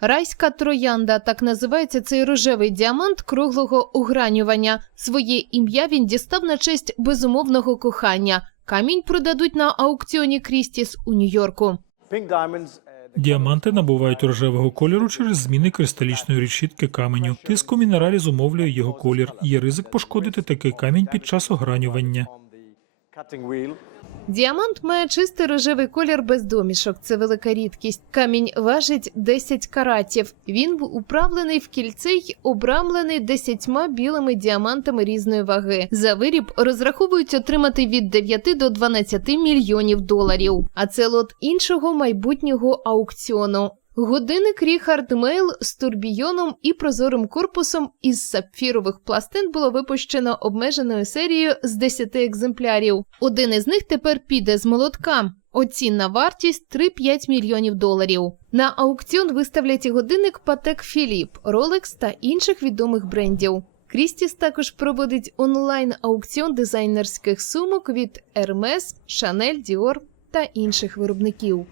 Райська троянда так називається цей рожевий діамант круглого огранювання. Своє ім'я він дістав на честь безумовного кохання. Камінь продадуть на аукціоні Крістіс у Нью-Йорку. The Діаманти набувають рожевого кольору через зміни кристалічної решітки каменю. Тиск у мінералі зумовлює його колір. Є ризик пошкодити такий камінь під час огранювання. Діамант має чистий рожевий колір без домішок. Це велика рідкість. Камінь важить 10 каратів. Він був управлений в кільце й обрамлений десятьма білими діамантами різної ваги. За виріб розраховують отримати від 9 до 12 мільйонів доларів. А це лот іншого майбутнього аукціону. Годинник Ріхард Мейл з турбійоном і прозорим корпусом із сапфірових пластин було випущено обмеженою серією з 10 екземплярів. Один із них тепер піде з молотка. Оцінна вартість 3-5 мільйонів доларів. На аукціон виставлять і годинник Patek Philippe, Rolex та інших відомих брендів. Крістіс також проводить онлайн аукціон дизайнерських сумок від Hermes, Chanel, Dior та інших виробників.